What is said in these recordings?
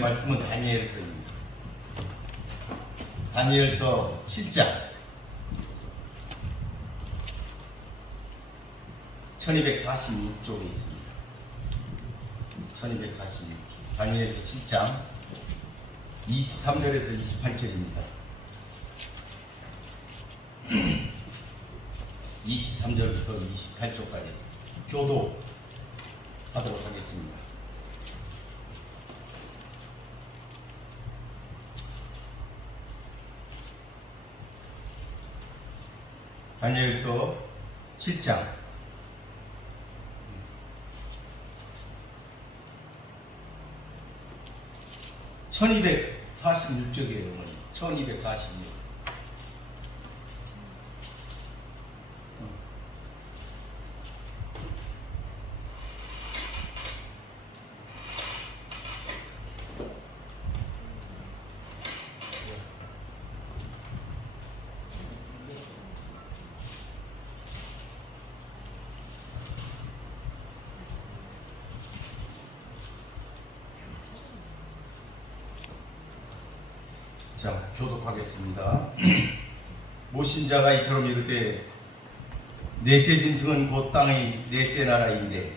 말씀은 다니엘서입니다. 다니엘서 7장 1246쪽에 있습니다. 1246쪽 다니엘서 7장 23절에서 28절입니다. 23절부터 28절까지 교도하도록 하겠습니다. 다니엘서 7장 1246쪽이에요. 어머니 1246. 자, 교독하겠습니다. 모신자가 이처럼 이르되 넷째 진승은 곧 땅의 넷째 나라인데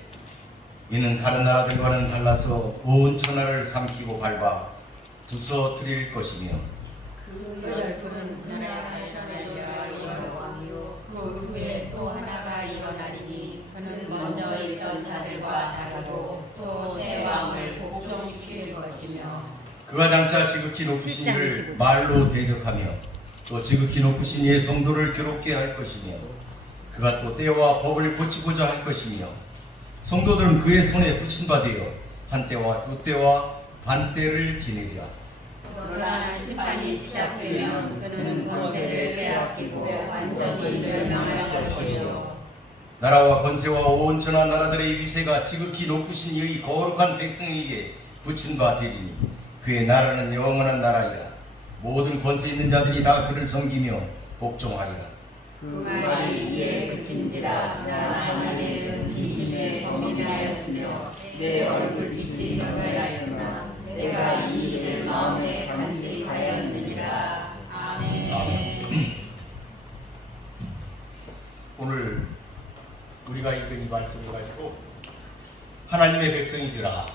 이는 다른 나라들과는 달라서 온 천하를 삼키고 밟아 부서뜨릴 것이며 그 열풍은 그 나라에서 내려갈 왕이요 그 후에 또 하나가 일어나리니 그는 먼저 있던 자들과 다르고 또 새 왕을 복종시킬 것이며 그가 장차 지극히 높으신 이를 말로 대적하며 또 지극히 높으신 이의 성도를 괴롭게 할 것이며 그가 또 때와 법을 고치고자 할 것이며 성도들은 그의 손에 붙인 바 되어 한때와 두때와 반때를 지내리라. 그러나 심판이 시작되면 그는 권세를 빼앗기고 완전히 멸망할 것이요 나라와 권세와 온 천하 나라들의 위세가 지극히 높으신 이의 거룩한 백성에게 붙인 바 되리니 그의 나라는 영원한 나라이라. 모든 권세 있는 자들이 다 그를 섬기며 복종하리라. 그 말이 이에 그친지라 나 하나님은 진심에 범인하였으며 내 얼굴빛이 변하였으나 내가 이 일을 마음에 간직하였느니라. 아멘. 오늘 우리가 읽은 이 말씀을 가지고 하나님의 백성이 되라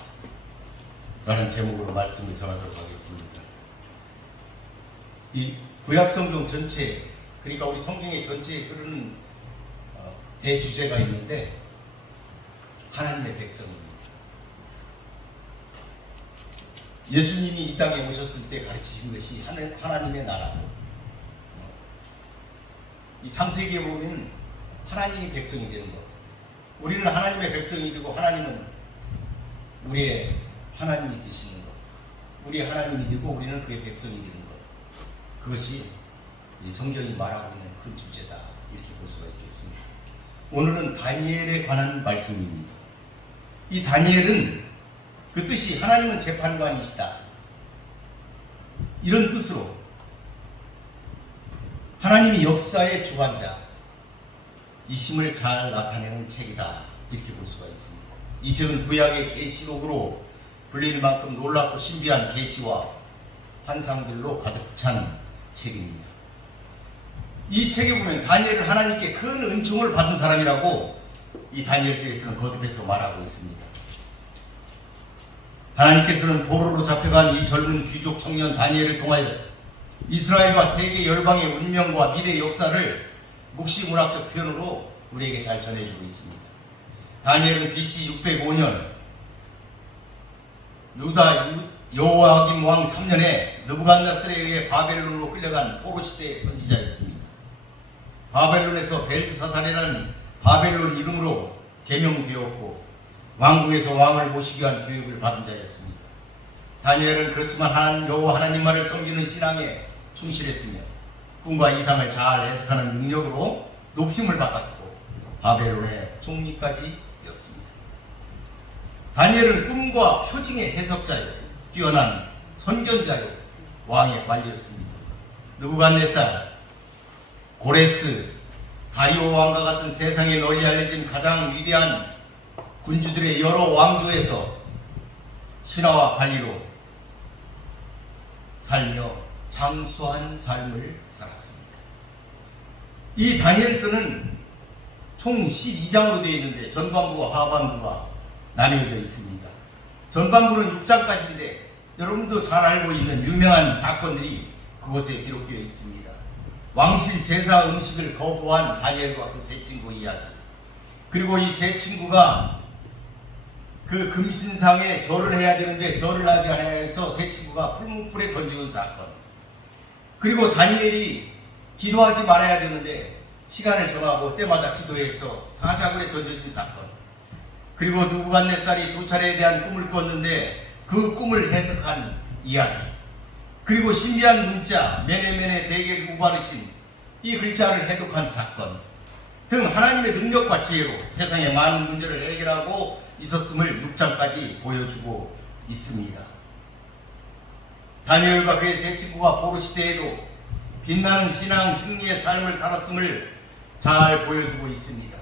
라는 제목으로 말씀을 전하도록 하겠습니다. 이 구약성경 전체, 그러니까 우리 성경의 전체에 흐르는 대주제가 있는데 하나님의 백성입니다. 예수님이 이 땅에 오셨을 때 가르치신 것이 하나님의 나라고, 이 창세기에 보면 하나님이 백성이 되는 것, 우리는 하나님의 백성이 되고 하나님은 우리의 하나님이 되시는 것, 우리의 하나님이 되고 우리는 그의 백성이 되는 것, 그것이 이 성경이 말하고 있는 큰 주제다, 이렇게 볼 수가 있겠습니다. 오늘은 다니엘에 관한 말씀입니다. 이 다니엘은 그 뜻이 하나님은 재판관이시다, 이런 뜻으로 하나님이 역사의 주관자 이심을 잘 나타내는 책이다, 이렇게 볼 수가 있습니다. 이 책은 구약의 계시록으로 불릴 만큼 놀랍고 신비한 계시와 환상들로 가득 찬 책입니다. 이 책에 보면 다니엘은 하나님께 큰 은총을 받은 사람이라고 이 다니엘서에서는 거듭해서 말하고 있습니다. 하나님께서는 포로로 잡혀간 이 젊은 귀족 청년 다니엘을 통하여 이스라엘과 세계 열방의 운명과 미래 역사를 묵시문학적 표현으로 우리에게 잘 전해주고 있습니다. 다니엘은 BC 605년 유다 여호야김 왕 3년에 느부갓네살에 의해 바벨론으로 끌려간 포로 시대의 선지자였습니다. 바벨론에서 벨드사살이라는 바벨론 이름으로 개명되었고 왕궁에서 왕을 모시기 위한 교육을 받은 자였습니다. 다니엘은 그렇지만 여호와 하나님만을 섬기는 신앙에 충실했으며 꿈과 이상을 잘 해석하는 능력으로 높임을 받았고 바벨론의 총리까지 되었습니다. 다니엘은 꿈과 표징의 해석자요, 뛰어난 선견자요, 왕의 관리였습니다. 느부갓네살, 고레스, 다리오 왕과 같은 세상에 널리 알려진 가장 위대한 군주들의 여러 왕조에서 신하와 관리로 살며 장수한 삶을 살았습니다. 이 다니엘서는 총 12장으로 되어 있는데 전반부와 하반부가 나뉘어져 있습니다. 전반부는 6장까지인데 여러분도 잘 알고 있는 유명한 사건들이 그곳에 기록되어 있습니다. 왕실 제사 음식을 거부한 다니엘과 그 세 친구 이야기, 그리고 이 세 친구가 그 금신상에 절을 해야 되는데 절을 하지 않아야 해서 세 친구가 풀무불에 던지는 사건, 그리고 다니엘이 기도하지 말아야 되는데 시간을 정하고 때마다 기도해서 사자굴에 던져진 사건, 그리고 느부갓네살이 두 차례에 대한 꿈을 꿨는데 그 꿈을 해석한 이야기, 그리고 신비한 문자 메네메네 대개 우바르신 이 글자를 해독한 사건 등 하나님의 능력과 지혜로 세상의 많은 문제를 해결하고 있었음을 6장까지 보여주고 있습니다. 다니엘과 그의 세 친구가 포로 시대에도 빛나는 신앙 승리의 삶을 살았음을 잘 보여주고 있습니다.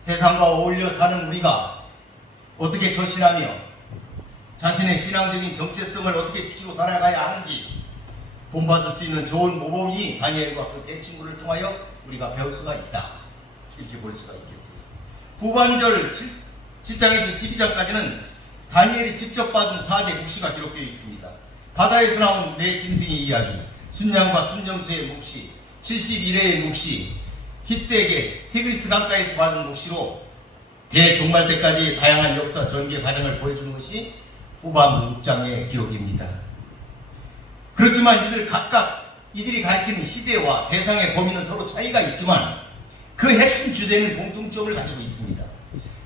세상과 어울려 사는 우리가 어떻게 처신하며 자신의 신앙적인 정체성을 어떻게 지키고 살아가야 하는지 본받을 수 있는 좋은 모범이 다니엘과 그 세 친구를 통하여 우리가 배울 수가 있다, 이렇게 볼 수가 있겠어요. 후반절 7장에서 12장까지는 다니엘이 직접 받은 4대 묵시가 기록되어 있습니다. 바다에서 나온 네 짐승의 이야기, 순양과 순정수의 묵시, 71회의 묵시, 히떼에게 티그리스 강가에서 받은 묵시로 대종말 때까지 다양한 역사 전개 과정을 보여주는 것이 후반부 6장의 기록입니다. 그렇지만 이들이 가리키는 시대와 대상의 범위는 서로 차이가 있지만 그 핵심 주제는 공통점을 가지고 있습니다.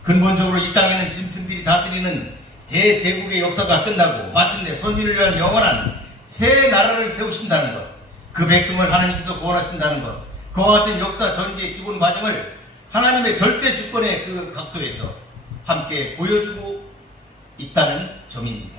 근본적으로 이 땅에는 짐승들이 다스리는 대제국의 역사가 끝나고 마침내 선민을 위한 영원한 새 나라를 세우신다는 것, 그 백성을 하나님께서 구원하신다는 것, 그와 같은 역사 전개의 기본 과정을 하나님의 절대 주권의 그 각도에서 함께 보여주고 있다는 점입니다.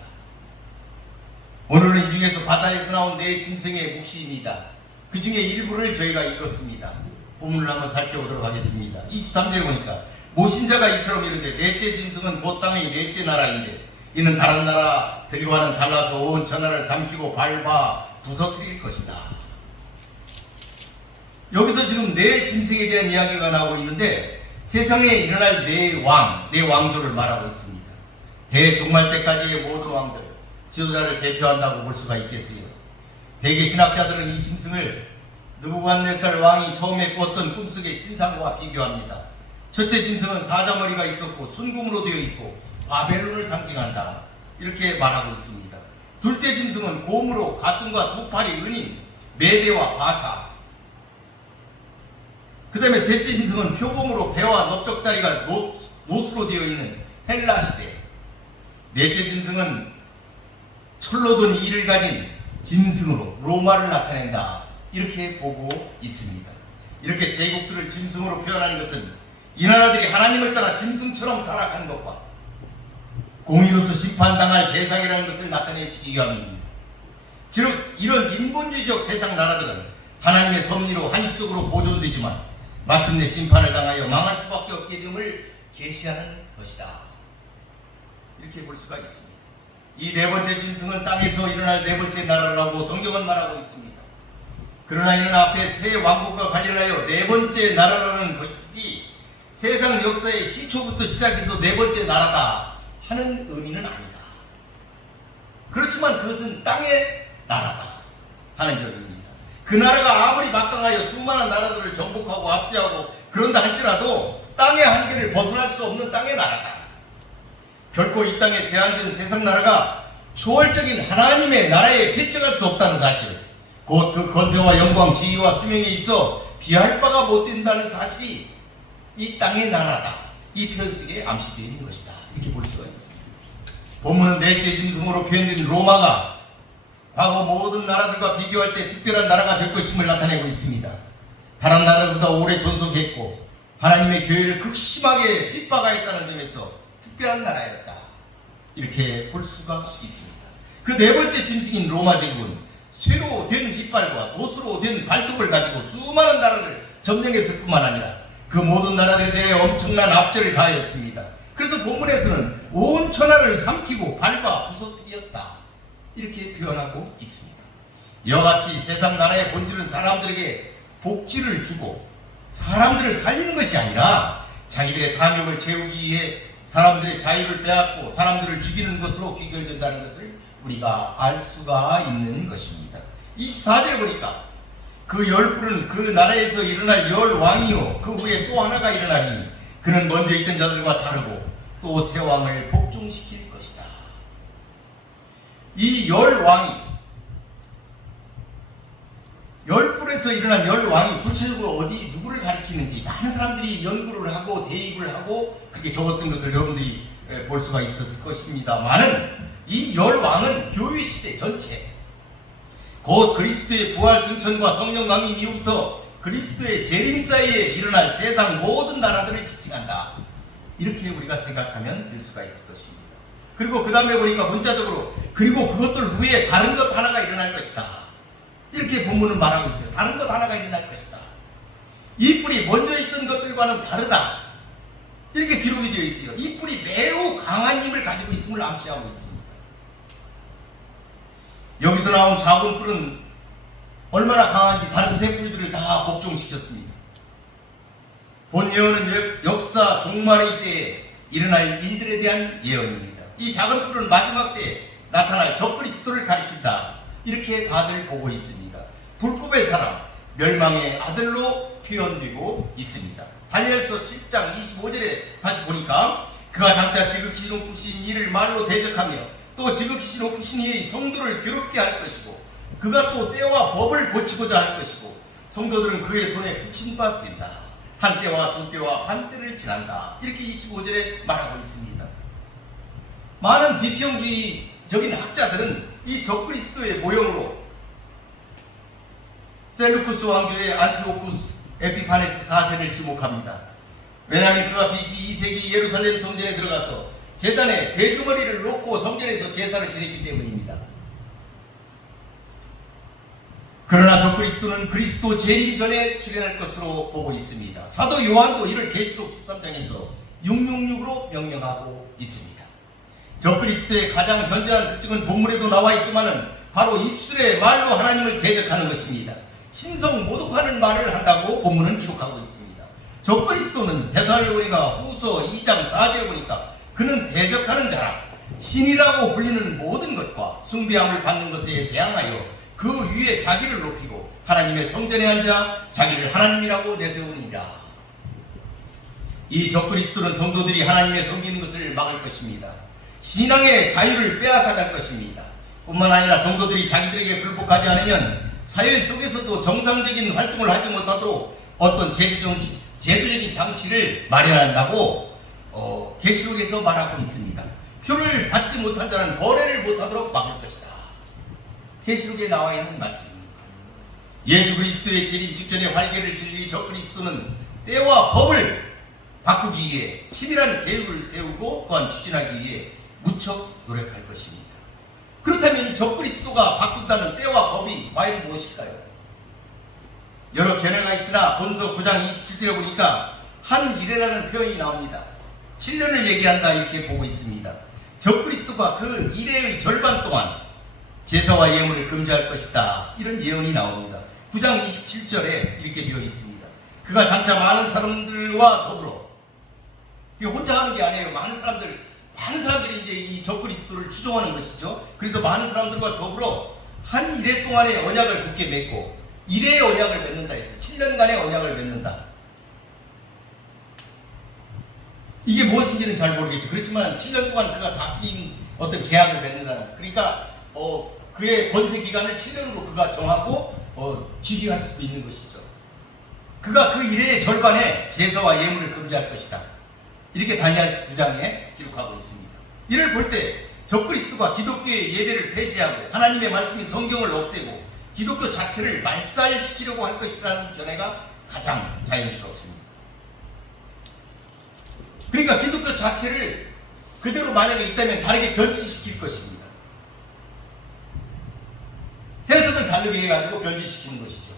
오늘은 이 중에서 바다에서 나온 네 짐승의 묵시입니다. 그 중에 일부를 저희가 읽었습니다. 본문을 한번 살펴보도록 하겠습니다. 23절에 보니까 모신자가 이처럼 이르되 넷째 짐승은 그 땅의 넷째 나라인데 이는 다른 나라들과는 달라서 온 천하를 삼키고 밟아 부서뜨릴 것이다. 여기서 지금 네 짐승에 대한 이야기가 나오고 있는데 세상에 일어날 네 왕조를 말하고 있습니다. 대종말 때까지의 모든 왕들, 지도자를 대표한다고 볼 수가 있겠어요. 대개 신학자들은 이 짐승을 느부갓네살 왕이 처음에 꾸었던 꿈속의 신상과 비교합니다. 첫째 짐승은 사자머리가 있었고 순금으로 되어 있고 바벨론을 상징한다, 이렇게 말하고 있습니다. 둘째 짐승은 곰으로 가슴과 두 팔이 은인 메대와 바사, 그 다음에 셋째 짐승은 표범으로 배와 넓적다리가 노수로 되어 있는 헬라 시대, 넷째 짐승은 철로 든 이를 가진 짐승으로 로마를 나타낸다, 이렇게 보고 있습니다. 이렇게 제국들을 짐승으로 표현하는 것은 이 나라들이 하나님을 따라 짐승처럼 타락한 것과 공의로서 심판당할 대상이라는 것을 나타내시기 위함입니다. 즉 이런 인본주의적 세상 나라들은 하나님의 섭리로 한시적으로 보존되지만 마침내 심판을 당하여 망할 수밖에 없게 됨을 계시하는 것이다, 이렇게 볼 수가 있습니다. 이 네 번째 짐승은 땅에서 일어날 네 번째 나라라고 성경은 말하고 있습니다. 그러나 이는 앞에 새 왕국과 관련하여 네 번째 나라라는 것이지 세상 역사의 시초부터 시작해서 네 번째 나라다 하는 의미는 아니다. 그렇지만 그것은 땅의 나라다 하는 점입니다. 그 나라가 아무리 막강하여 수많은 나라들을 정복하고 압제하고 그런다 할지라도 땅의 한계를 벗어날 수 없는 땅의 나라다. 결코 이 땅에 제한된 세상 나라가 초월적인 하나님의 나라에 필적할 수 없다는 사실, 곧 그 권세와 영광, 지위와 수명에 있어 비할 바가 못 된다는 사실이 이 땅의 나라다, 이 표현 속에 암시되어 있는 것이다, 이렇게 볼 수가 있습니다. 본문은 넷째 짐승으로 표현된 로마가 과거 모든 나라들과 비교할 때 특별한 나라가 될 것임을 나타내고 있습니다. 다른 나라보다 오래 존속했고 하나님의 교회를 극심하게 핍박하였다는 점에서 특별한 나라였다, 이렇게 볼 수가 있습니다. 그 네 번째 짐승인 로마 제국은 쇠로 된 이빨과 노수로 된 발톱을 가지고 수많은 나라를 점령했을 뿐만 아니라 그 모든 나라들에 대해 엄청난 압제를 가하였습니다. 그래서 본문에서는 온 천하를 삼키고 밟아 부서뜨렸다, 이렇게 표현하고 있습니다. 이와 같이 세상 나라의 본질은 사람들에게 복지를 주고 사람들을 살리는 것이 아니라 자기들의 탐욕을 채우기 위해 사람들의 자유를 빼앗고 사람들을 죽이는 것으로 귀결된다는 것을 우리가 알 수가 있는 것입니다. 24절에 보니까 그 열불은 그 나라에서 일어날 열왕이요 그 후에 또 하나가 일어나리니 그는 먼저 있던 자들과 다르고 또 새 왕을 복종시킬 것이다. 이 열왕이 열불에서 일어난 열왕이 구체적으로 어디 누구를 가리키는지 많은 사람들이 연구를 하고 대입을 하고 그렇게 적었던 것을 여러분들이 볼 수가 있었을 것입니다만은 이 열왕은 교회 시대 전체 곧 그리스도의 부활 승천과 성령 강림 이후부터 그리스도의 재림 사이에 일어날 세상 모든 나라들을 지칭한다. 이렇게 우리가 생각하면 될 수가 있을 것입니다. 그리고 그 다음에 보니까 문자적으로 그리고 그것들 후에 다른 것 하나가 일어날 것이다. 이렇게 본문은 말하고 있어요. 다른 것 하나가 일어날 것이다. 이 뿔이 먼저 있던 것들과는 다르다. 이렇게 기록이 되어 있어요. 이 뿔이 매우 강한 힘을 가지고 있음을 암시하고 있습니다. 여기서 나온 작은 뿔은 얼마나 강한지 다른 새 뿔들을 다 복종시켰습니다. 본 예언은 역사 종말의 때에 일어날 일들에 대한 예언입니다. 이 작은 뿔은 마지막 때에 나타날 적그리스도를 가리킨다. 이렇게 다들 보고 있습니다. 불법의 사람, 멸망의 아들로 표현되고 있습니다. 다니엘서 7장 25절에 다시 보니까 그가 장차 지극히 높으신 이를 말로 대적하며 또 지극히 높으신 이의 성도를 괴롭게 할 것이고 그가 또 때와 법을 고치고자 할 것이고 성도들은 그의 손에 붙임 바 된다. 한 때와 두 때와 반 때를 지난다. 이렇게 25절에 말하고 있습니다. 많은 비평주의적인 학자들은 이 적그리스도의 모형으로 셀루쿠스 왕조의 안티오쿠스 에피파네스 4세를 지목합니다. 왜냐하면 그가 BC 2세기 예루살렘 성전에 들어가서 제단에 대주머니를 놓고 성전에서 제사를 드렸기 때문입니다. 그러나 적그리스도는 그리스도 재림 전에 출현할 것으로 보고 있습니다. 사도 요한도 이를 계시록 13장에서 666으로 명명하고 있습니다. 적그리스도의 가장 현저한 특징은 본문에도 나와 있지만은 바로 입술의 말로 하나님을 대적하는 것입니다. 신성 모독하는 말을 한다고 본문은 기록하고 있습니다. 적그리스도는 데살로니가 후서 2장 4절에 보니까 그는 대적하는 자라 신이라고 불리는 모든 것과 숭배함을 받는 것에 대항하여 그 위에 자기를 높이고 하나님의 성전에 앉아 자기를 하나님이라고 내세우니라. 이 적그리스도는 성도들이 하나님의 섬기는 것을 막을 것입니다. 신앙의 자유를 빼앗아갈 것입니다. 뿐만 아니라 성도들이 자기들에게 굴복하지 않으면 사회 속에서도 정상적인 활동을 하지 못하도록 어떤 제도적인 장치를 마련한다고 계시록에서 말하고 있습니다. 표를 받지 못한 자는 거래를 못하도록 막을 것이다. 계시록에 나와 있는 말씀입니다. 예수 그리스도의 재림 직전에 활개를 질리 적그리스도는 때와 법을 바꾸기 위해 치밀한 계획을 세우고 또한 추진하기 위해 무척 노력할 것입니다. 그렇다면 이 적그리스도가 바꾼다는 때와 법이 과연 무엇일까요? 여러 견해가 있으나 본서 9장 27절에 보니까 한 이래라는 표현이 나옵니다. 7년을 얘기한다 이렇게 보고 있습니다. 적그리스도가 그 이래의 절반 동안 제사와 예물을 금지할 것이다. 이런 예언이 나옵니다. 9장 27절에 이렇게 되어 있습니다. 그가 장차 많은 사람들과 더불어 이게 혼자 하는 게 아니에요. 많은 사람들이 이제 이 적그리스도를 추종하는 것이죠. 그래서 많은 사람들과 더불어 한 이래 동안의 언약을 굳게 맺고 이래의 언약을 맺는다 해서 7년간의 언약을 맺는다. 이게 무엇인지는 잘 모르겠죠. 그렇지만 7년 동안 그가 다스린 어떤 계약을 맺는다는, 그러니까 그의 권세 기간을 7년으로 그가 정하고 즉위할 수도 있는 것이죠. 그가 그 이래의 절반에 제사와 예물을 금지할 것이다. 이렇게 다니엘 9장에 기록하고 있습니다. 이를 볼 때 적그리스도가 기독교의 예배를 폐지하고 하나님의 말씀인 성경을 없애고 기독교 자체를 말살시키려고 할 것이라는 견해가 가장 자연스럽습니다. 그러니까 기독교 자체를 그대로 만약에 있다면 다르게 변질시킬 것입니다. 해석을 다르게 해가지고 변질시키는 것이죠.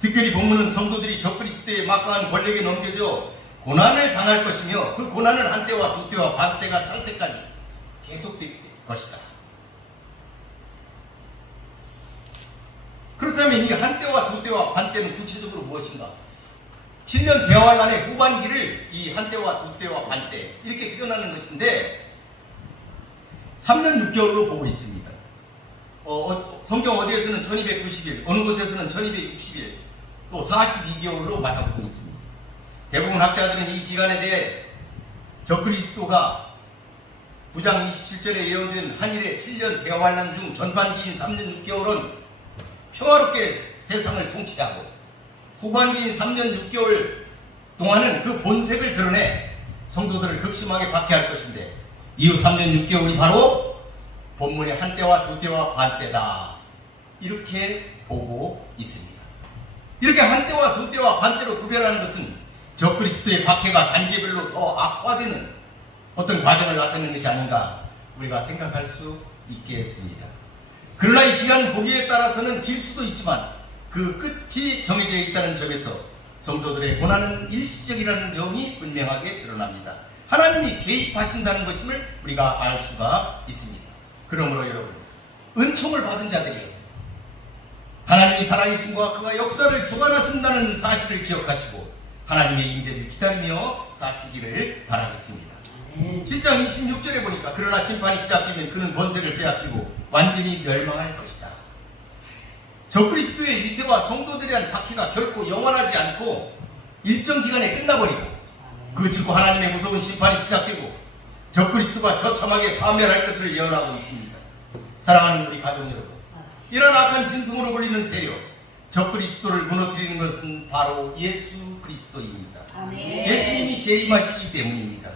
특별히 본문은 성도들이 적그리스도의 막강한 권력에 넘겨져 고난을 당할 것이며 그 고난은 한 때와 두 때와 반 때가 찰 때까지 계속될 것이다. 그러면 이 한때와 두때와 반때는 구체적으로 무엇인가? 7년 대환란의 후반기를 이 한때와 두때와 반때 이렇게 표현하는 것인데 3년 6개월로 보고 있습니다. 성경 어디에서는 1290일, 어느 곳에서는 1260일, 또 42개월로 말하고 있습니다. 대부분 학자들은 이 기간에 대해 적그리스도가 9장 27절에 예언된 한일의 7년 대환란 중 전반기인 3년 6개월은 평화롭게 세상을 통치하고 후반기인 3년 6개월 동안은 그 본색을 드러내 성도들을 극심하게 박해할 것인데 이후 3년 6개월이 바로 본문의 한때와 두때와 반때다. 이렇게 보고 있습니다. 이렇게 한때와 두때와 반때로 구별하는 것은 적그리스도의 박해가 단계별로 더 악화되는 어떤 과정을 나타내는 것이 아닌가 우리가 생각할 수 있겠습니다. 그러나 이 기간 보기에 따라서는 길 수도 있지만 그 끝이 정해져 있다는 점에서 성도들의 고난은 일시적이라는 점이 분명하게 드러납니다. 하나님이 개입하신다는 것임을 우리가 알 수가 있습니다. 그러므로 여러분, 은총을 받은 자들이 하나님이 살아계신 것과 그가 역사를 주관하신다는 사실을 기억하시고 하나님의 임재를 기다리며 사시기를 바라겠습니다. 7장 26절에 보니까 그러나 심판이 시작되면 그는 번세를 빼앗기고 완전히 멸망할 것이다. 적그리스도의 위세와 성도들에 대한 박해가 결코 영원하지 않고 일정 기간에 끝나버리고 그 직후 하나님의 무서운 심판이 시작되고 적그리스도가 처참하게 파멸할 것을 예언하고 있습니다. 사랑하는 우리 가족 여러분, 이런 악한 짐승으로 불리는 세력 적그리스도를 무너뜨리는 것은 바로 예수 그리스도입니다. 예수님이 재림하시기 때문입니다.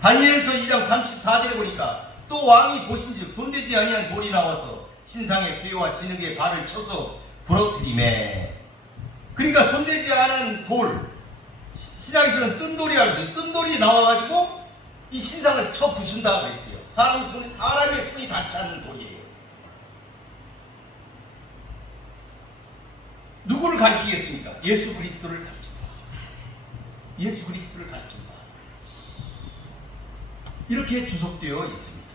다니엘서 2장 34절에 보니까 또 왕이 보신즉 손대지 아니한 돌이 나와서 신상의 쇠와 진흙에 발을 쳐서 부러뜨리매. 그러니까 손대지 않은 돌, 신약에서는 뜬 돌이라고 했어요. 뜬 돌이 나와가지고 이 신상을 쳐 부순다 그랬어요. 사람의 손이 닿지 않는 돌이에요. 누구를 가리키겠습니까? 예수 그리스도를 가르친다. 예수 그리스도를 가르친다. 이렇게 주석되어 있습니다.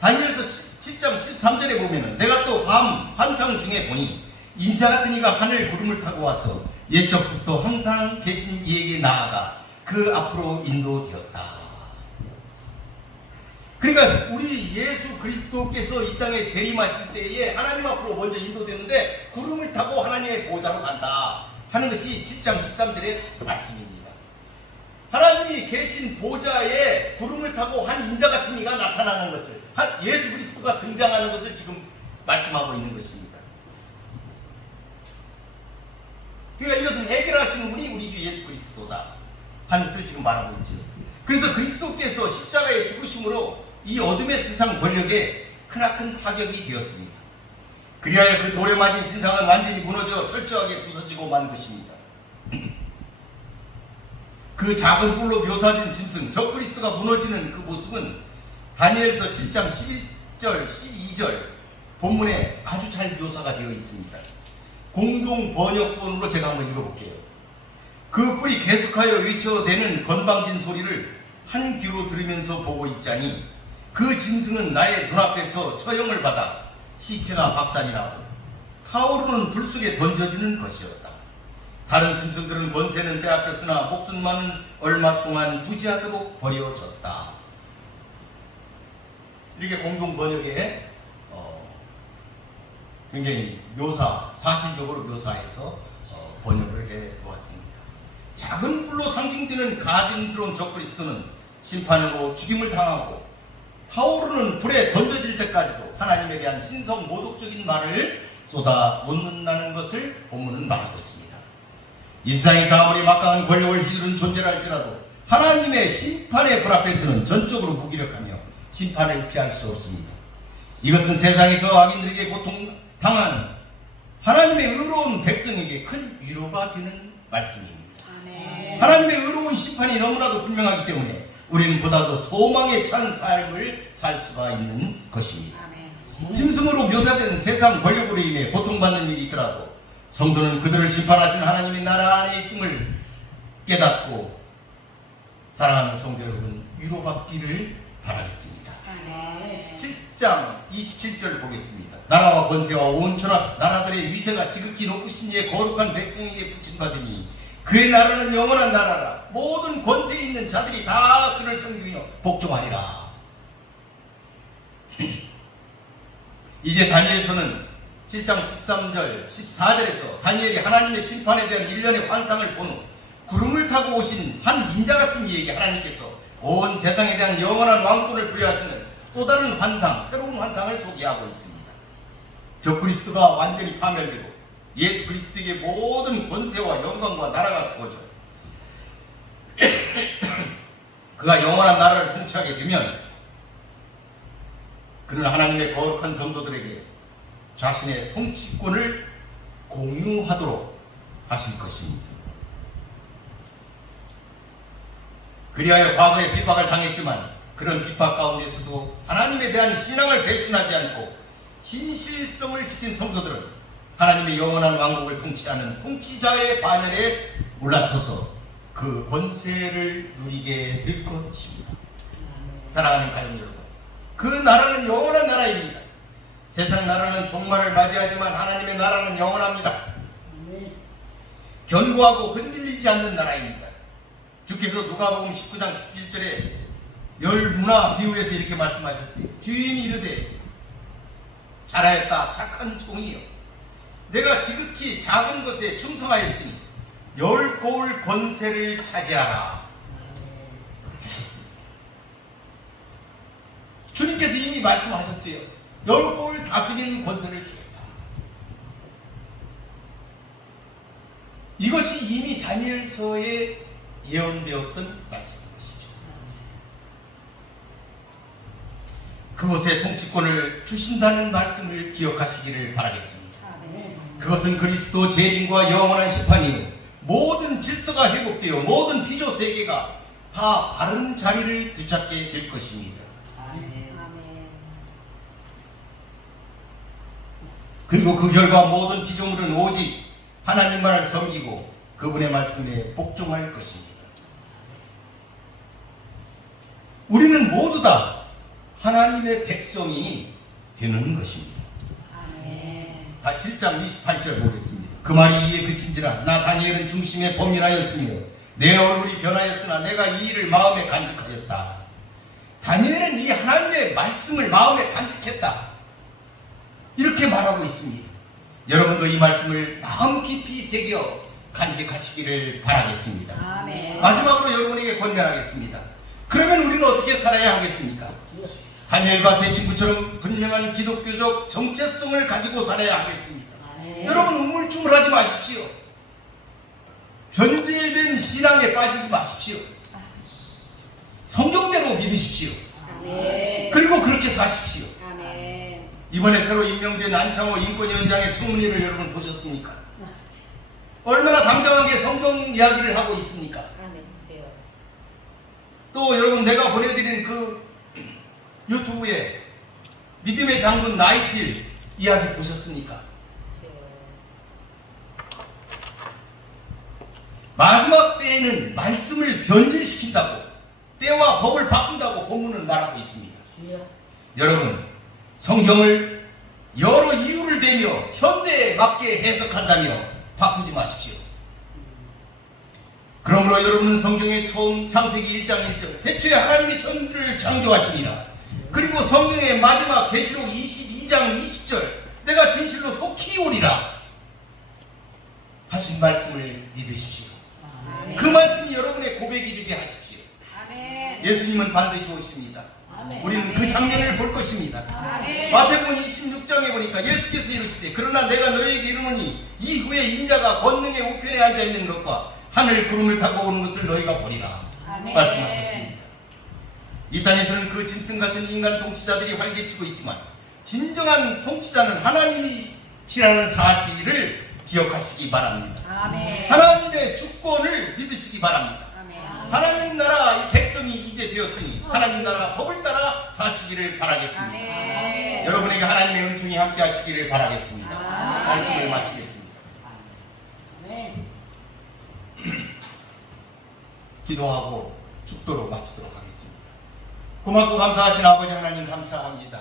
다니엘서 7장 13절에 보면은 내가 또 밤 환상 중에 보니 인자 같은 이가 하늘 구름을 타고 와서 옛적부터 항상 계신 이에게 나아가 그 앞으로 인도되었다. 그러니까 우리 예수 그리스도께서 이 땅에 재림하실 때에 하나님 앞으로 먼저 인도되는데 구름을 타고 하나님의 보좌로 간다 하는 것이 7장 13절의 말씀입니다. 하나님이 계신 보좌에 구름을 타고 한 인자 같은 이가 나타나는 것을, 예수 그리스도가 등장하는 것을 지금 말씀하고 있는 것입니다. 그러니까 이것을 해결하시는 분이 우리 주 예수 그리스도다 하는 것을 지금 말하고 있죠. 그래서 그리스도께서 십자가의 죽으심으로 이 어둠의 세상 권력에 크나큰 타격이 되었습니다. 그리하여 그 돌에 맞은 신상은 완전히 무너져 철저하게 부서지고 만 것입니다. 그 작은 뿔로 묘사된 짐승 적그리스도가 무너지는 그 모습은 다니엘서 7장 11절 12절 본문에 아주 잘 묘사가 되어 있습니다. 공동 번역본으로 제가 한번 읽어볼게요. 그 뿔이 계속하여 외쳐대는 건방진 소리를 한 귀로 들으면서 보고 있자니 그 짐승은 나의 눈앞에서 처형을 받아 시체가 박살이 나고 타오르는 불 속에 던져지는 것이었다. 다른 짐승들은 권세는 빼앗겼으나 목숨만은 얼마 동안 부지하도록 버려졌다. 이렇게 공동 번역에 굉장히 사실적으로 묘사해서 번역을 해 놓았습니다. 작은 뿔로 상징되는 가증스러운 적그리스도는 심판으로 죽임을 당하고 타오르는 불에 던져질 때까지도 하나님에 대한 신성 모독적인 말을 쏟아놓는다는 것을 본문은 말하고 있습니다. 이 세상에서 아무리 막강한 권력을 휘두른 존재라 할지라도 하나님의 심판의 불 앞에서는 전적으로 무기력하며 심판을 피할 수 없습니다. 이것은 세상에서 악인들에게 고통당하는 하나님의 의로운 백성에게 큰 위로가 되는 말씀입니다. 하나님의 의로운 심판이 너무나도 분명하기 때문에 우리는 보다 더 소망에 찬 삶을 살 수가 있는 것입니다. 짐승으로 묘사된 세상 권력으로 인해 고통받는 일이 있더라도 성도는 그들을 심판하시는 하나님의 나라 안에 있음을 깨닫고 사랑하는 성도 여러분 위로받기를 바라겠습니다. 아멘. 7장 27절 보겠습니다. 나라와 권세와 온 천하 나라들의 위세가 지극히 높으신 이의 거룩한 백성에게 붙임받으니 그의 나라는 영원한 나라라. 모든 권세 있는 자들이 다 그를 섬기며 복종하리라. 이제 다니엘서는 7장 13절 14절에서 다니엘이 하나님의 심판에 대한 일련의 환상을 본 후 구름을 타고 오신 한 인자 같은 이에게 하나님께서 온 세상에 대한 영원한 왕권을 부여하시는 또 다른 환상, 새로운 환상을 소개하고 있습니다. 적그리스도가 완전히 파멸되고 예수 그리스도에게 모든 권세와 영광과 나라가 주어져 그가 영원한 나라를 통치하게 되면 그는 하나님의 거룩한 성도들에게 자신의 통치권을 공유하도록 하실 것입니다. 그리하여 과거에 핍박을 당했지만 그런 핍박 가운데서도 하나님에 대한 신앙을 배신하지 않고 신실성을 지킨 성도들은 하나님의 영원한 왕국을 통치하는 통치자의 반열에 올라서서 그 권세를 누리게 될 것입니다. 사랑하는 가족 여러분, 그 나라는 영원한 나라입니다. 세상 나라는 종말을 맞이하지만 하나님의 나라는 영원합니다. 견고하고 흔들리지 않는 나라입니다. 주께서 누가복음 19장 17절에 열 문화 비유에서 이렇게 말씀하셨어요. 주인이 이르되 잘하였다 착한 종이여, 내가 지극히 작은 것에 충성하였으니 열 고을 권세를 차지하라 하셨습니다. 주님께서 이미 말씀하셨어요. 열 고을 다스리는 권세를 주겠다. 이것이 이미 다니엘서에 예언되었던 말씀인 것이죠. 그곳에 통치권을 주신다는 말씀을 기억하시기를 바라겠습니다. 그것은 그리스도 재림과 영원한 심판이요 모든 질서가 회복되어 모든 피조 세계가 다 바른 자리를 되찾게 될 것입니다. 그리고 그 결과 모든 피조물은 오직 하나님만을 섬기고 그분의 말씀에 복종할 것입니다. 우리는 모두 다 하나님의 백성이 되는 것입니다. 7장 28절 보겠습니다. 그 말이 이에 그친지라 나 다니엘은 중심에 범인하였으며 내 얼굴이 변하였으나 내가 이 일을 마음에 간직하였다. 다니엘은 이 하나님의 말씀을 마음에 간직했다. 이렇게 말하고 있습니다. 여러분도 이 말씀을 마음 깊이 새겨 간직하시기를 바라겠습니다. 아멘. 마지막으로 여러분에게 권면하겠습니다. 그러면 우리는 어떻게 살아야 하겠습니까? 다니엘과 세 친구처럼 분명한 기독교적 정체성을 가지고 살아야 하겠습니다. 아멘. 여러분 우물쭈물하지 마십시오. 변질된 신앙에 빠지지 마십시오. 성경대로 믿으십시오. 아멘. 그리고 그렇게 사십시오. 아멘. 이번에 새로 임명된 안창호 인권위원장의 청문회를 여러분 보셨습니까? 얼마나 당당하게 성경 이야기를 하고 있습니까? 아멘. 또 여러분 내가 보내드린 그 유튜브에 믿음의 장군 나이필 이야기 보셨습니까? 마지막 때에는 말씀을 변질시킨다고 때와 법을 바꾼다고 본문은 말하고 있습니다. 여러분 성경을 여러 이유를 대며 현대에 맞게 해석한다며 바꾸지 마십시오. 그러므로 여러분은 성경의 처음 창세기 1장 1절 태초에 하나님이 천지를 창조하시니라. 그리고 성경의 마지막 계시록 22장 20절 내가 진실로 속히 오리라 하신 말씀을 믿으십시오. 아멘. 그 말씀이 여러분의 고백이 되게 하십시오. 아멘. 예수님은 반드시 오십니다. 아멘. 우리는 그 장면을 볼 것입니다. 아멘. 마태복음 26장에 보니까 예수께서 이르시되 그러나 내가 너희에게 이르노니 이후에 인자가 권능의 우편에 앉아있는 것과 하늘 구름을 타고 오는 것을 너희가 보리라 아멘. 말씀하셨습니다. 이 땅에서는 그 짐승 같은 인간 통치자들이 활개치고 있지만 진정한 통치자는 하나님이시라는 사실을 기억하시기 바랍니다. 아멘. 하나님의 주권을 믿으시기 바랍니다. 아멘. 하나님 나라 이 백성이 이제 되었으니 하나님 나라 법을 따라 사시기를 바라겠습니다. 아멘. 여러분에게 하나님의 은총이 함께 하시기를 바라겠습니다. 아멘. 말씀을 마치겠습니다. 아멘. 기도하고 축도로 마치도록 하겠습니다. 고맙고 감사하신 아버지 하나님 감사합니다.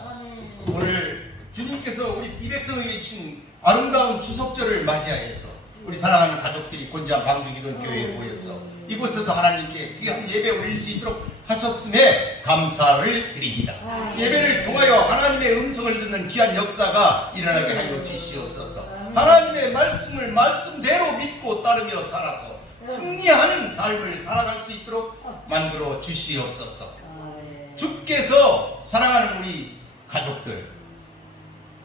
오늘 주님께서 우리 이 백성에게 주신 아름다운 추석절을 맞이하여서 우리 사랑하는 가족들이 곤지암 방주기도 교회에 모여서 이곳에서 하나님께 귀한 예배 올릴 수 있도록 하셨음에 감사를 드립니다. 예배를 통하여 하나님의 음성을 듣는 귀한 역사가 일어나게 하여 주시옵소서. 하나님의 말씀을 말씀대로 믿고 따르며 살아서 승리하는 삶을 살아갈 수 있도록 만들어 주시옵소서. 주께서 사랑하는 우리 가족들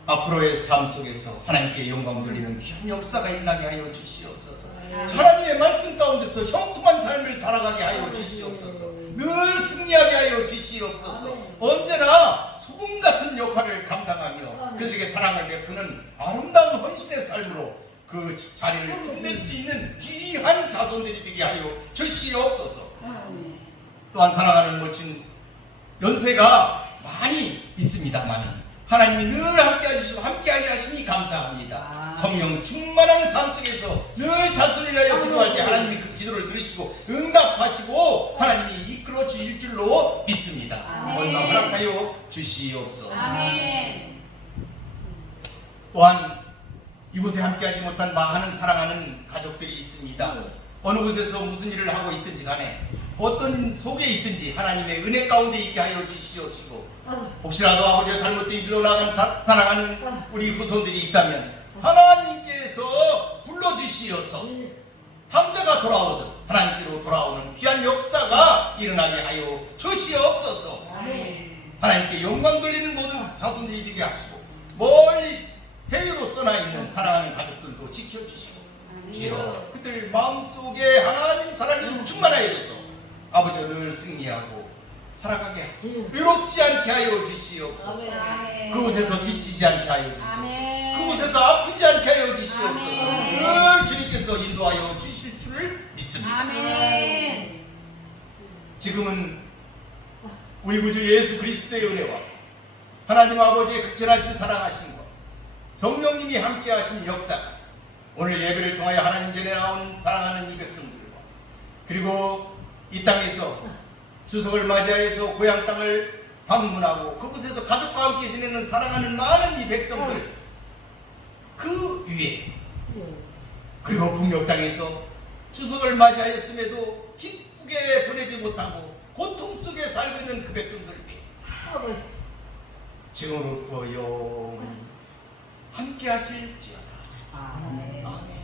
앞으로의 삶 속에서 하나님께 영광 돌리는 귀한 역사가 일어나게 하여 주시옵소서. 하나님의 말씀 가운데서 형통한 삶을 살아가게 하여 주시옵소서. 늘 승리하게 하여 주시옵소서. 언제나 소금 같은 역할을 감당하며 그들에게 사랑을 베푸는 아름다운 헌신의 삶으로 그 자리를 빛낼 수 있는 귀한 자손들이 되게 하여 주시옵소서. 또한 사랑하는 멋진 연세가 많이 있습니다만 하나님이 늘 함께해 주시고 함께하게 하시니 감사합니다. 성령 충만한 삶 속에서 늘 자손을 위하여 기도할 때 하나님이 그 기도를 들으시고 응답하시고 하나님이 이끌어 주실 줄로 믿습니다. 얼마 허락하여 주시옵소서. 또한 이곳에 함께하지 못한 많은 사랑하는 가족들이 있습니다. 어느 곳에서 무슨 일을 하고 있든지 간에 어떤 속에 있든지 하나님의 은혜 가운데 있게 하여 주시옵시고 혹시라도 아버지가 잘못된 길로 나간 사랑하는 우리 후손들이 있다면 하나님께서 불러주시어서 함자가 돌아오듯 하나님께로 돌아오는 귀한 역사가 일어나게 하여 주시옵소서. 하나님께 영광 돌리는 모든 자손들이 되게 하시고 멀리 해외로 떠나 있는 사랑하는 가족들도 지켜주시고 주여 그들 마음속에 하나님 사랑이 충만하여서 아버지가 늘 승리하고 살아가게 하시고 외롭지 않게 하여 주시옵소서. 그곳에서 지치지 않게 하여 주시옵소서. 그곳에서 아프지 않게 하여 주시옵소서. 늘 주님께서 인도하여 주실 줄을 믿습니다. 지금은 우리 구주 예수 그리스도의 은혜와 하나님 아버지의 극진하신 사랑하심과 성령님이 함께하신 역사가 오늘 예배를 통하여 하나님 전에 나온 사랑하는 이 백성들과 그리고 이 땅에서 추석을 맞이하여서 고향 땅을 방문하고 그곳에서 가족과 함께 지내는 사랑하는 많은 이 백성들 그 위에 그리고 북녘 땅에서 추석을 맞이하였음에도 기쁘게 보내지 못하고 고통 속에 살고 있는 그 백성들 위해 지금으로부터 영원히 함께 하실지어다. 아멘.